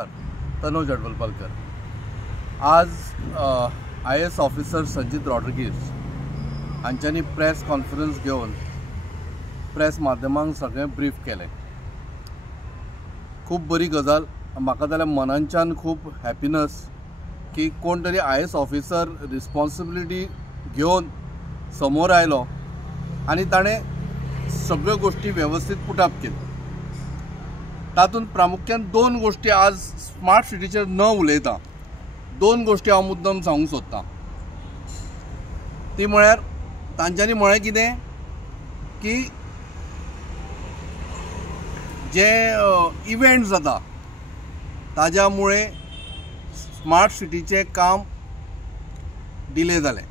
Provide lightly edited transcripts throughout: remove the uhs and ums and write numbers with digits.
तनुज अडवलपालकर। आज IAS officer Sanjit Rodrigues हांच्यांनी press conference घेवन प्रेस माध्यमांक सगळें ब्रीफ केलें। खूब बरी गजाल। म्हाका जाल्यार मनांच्यान खूब हॅपीनस की कोण तरी IAS ऑफिसर रिस्पॉन्सिबिलिटी घेवन समोर आयलो आनी ताणें सगळ्यो गोष्टी वेवस्थीत पुटअप केल्यो। तातूंत प्रामुख्यान दोन गोष्टी आज स्मार्ट सिटीचेर न उलयता दोन गोष्टी हांव मुद्दम सांगूंक सोदतां। ती म्हळ्यार तांच्यांनी म्हळें कितें की जे इव्हेंट जाता ताज्या मुळे स्मार्ट सिटीचें काम डिले जालें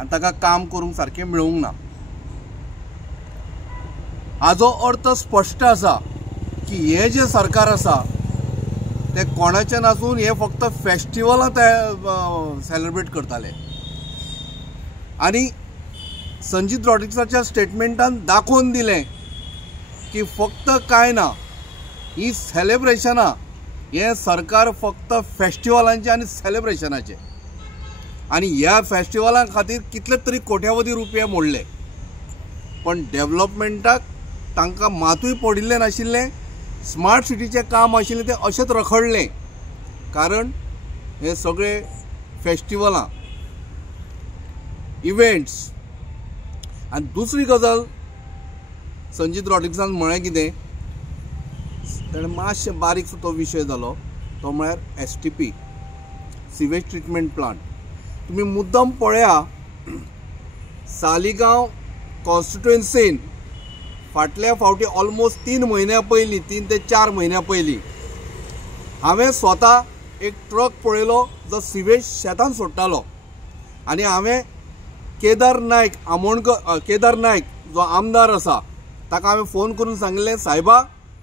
आनी ताका काम करूंक सारकें मेळूंक ना। हाजो अर्थ स्पश्ट आसा की हे जे सरकार आसा ते कोणाचें नासून हे फक्त फेस्टिवलां सेलिब्रेट करताले। आनी संजीत रॉड्रिगीजाच्या स्टेटमेंटान दाखोवन दिलें की फक्त कांय ना, ही सेलिब्रेशनां हे सरकार फक्त फेस्टिवलांचे आनी सेलिब्रेशनाचे आनी ह्या फेस्टिवलां खातीर कितले तरी कोट्यावधी रुपये मोडले, पण डेव्हलपमेंटाक तांकां मातूय पडिल्लें नाशिल्लें। स्मार्ट सिटीचें काम आशिल्लें तें अशेंच रखडलें, कारण हे सगळे फेस्टिवलां इव्हेंट्स। आनी दुसरी गजाल संजीत रॉड्रिगीजान म्हळें कितें, ताणें मातशें बारीकसो तो विशय जालो, तो म्हळ्यार STP सिवेज ट्रिटमेंट प्लांट। तुमी मुद्दम पळया, सालिगांव कॉन्स्टिट्युएन्सीन फाटल्या फावटी ऑलमोस्ट 3 म्हयन्या पयलीं 3 ते 4 म्हयन्या पयलीं हांवें स्वता एक ट्रक पळयलो जो सिवेज शेतान सोडटालो आनी हांवें केदार नायक जो आमदार आसा ताका हांवें फोन करून सांगिल्लें, सायबा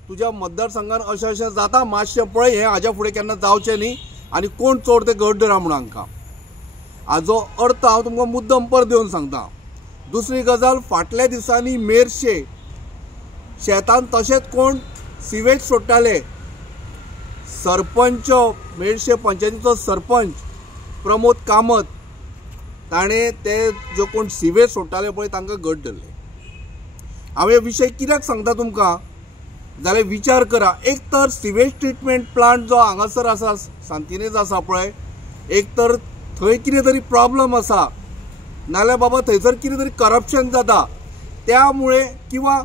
तुज्या मतदारसंघान अशें अशें जाता, मातशें पळय, हें हाज्या फुडें केन्ना जावचें न्ही आनी कोण चोर ते घट धरा म्हणून हांकां। हाजो अर्थ हांव तुमकां मुद्दम परत दिवन सांगता। दुसरी गजाल, फाटल्या दिसांनी मेर्शे शेतान तशेंच कोण सिवेज सोडटाले, सरपंच मेर्शे पंचायतीचो सरपंच प्रमोद कामत ताणें ते जो कोण सिवेज सोडटाले पळय तांकां घट धरले। हांव हे विशय कित्याक सांगता तुमकां जाल्यार विचार करा, एक तर सिवेज ट्रिटमेंट प्लांट जो हांगासर आसा सांतिनेज आसा पळय, एक तर थंय कितें तरी प्रॉब्लम आसा, नाल्यार बाबा थंयसर कितें तरी करप्शन जाता, त्यामुळे किंवा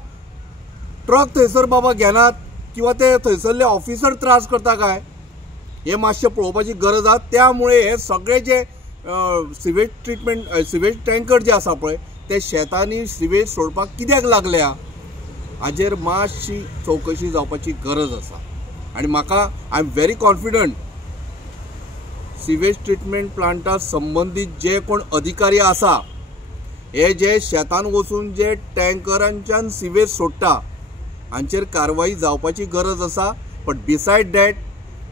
ट्रक थंयसर बाबा घेनात किंवा ते थंयसरले ऑफिसर त्रास करता काय, हे मातशें पळोवपाची गरज आसा। त्यामुळे हे सगळे जे सिवेज टँकर जे आसा पळय ते शेतांनी सिवेज सोडपाक कित्याक लागल्या हाजेर मातशी चवकशी जावपाची गरज आसा। आनी म्हाका I am very confident sewage treatment प्लांटा संबंधीत जे कोण अधिकारी आसा हे जे शेतान वचून जे टँकरांच्यान सिवेज सोडटा हांचेर कारवाई जावपाची गरज आसा। But beside that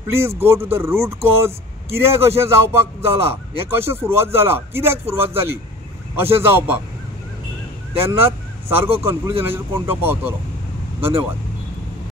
please go to the root cause, कित्याक अशें जावपाक जाला, हें कशें सुरवात जाला, कित्याक सुरवात जाली अशें जावपाक, तेन्नाच सारको कन्क्लुजनाचेर कोण तो पावतलो। धन्यवाद।